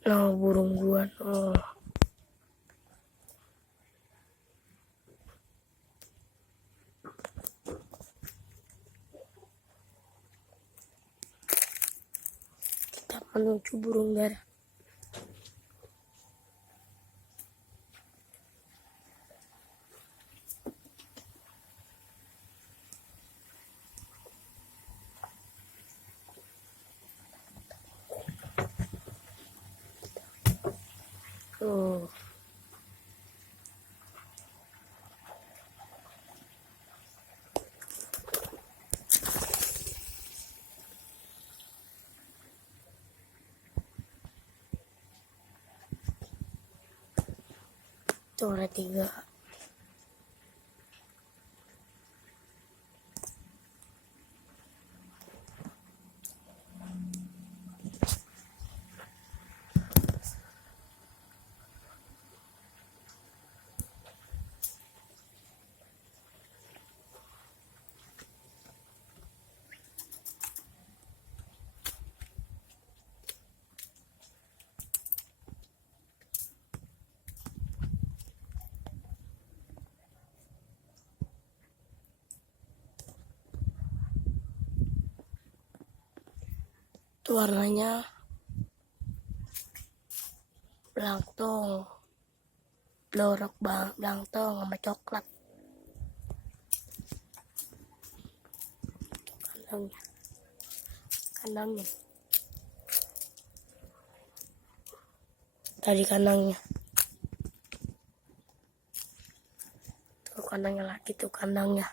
Nah, burung gua. Kita menuju burung dara. Tuh ada 3. Itu warnanya blankton, blorok blankton sama coklat. Kandangnya tadi kandangnya tuh, kandangnya lagi tuh kandangnya.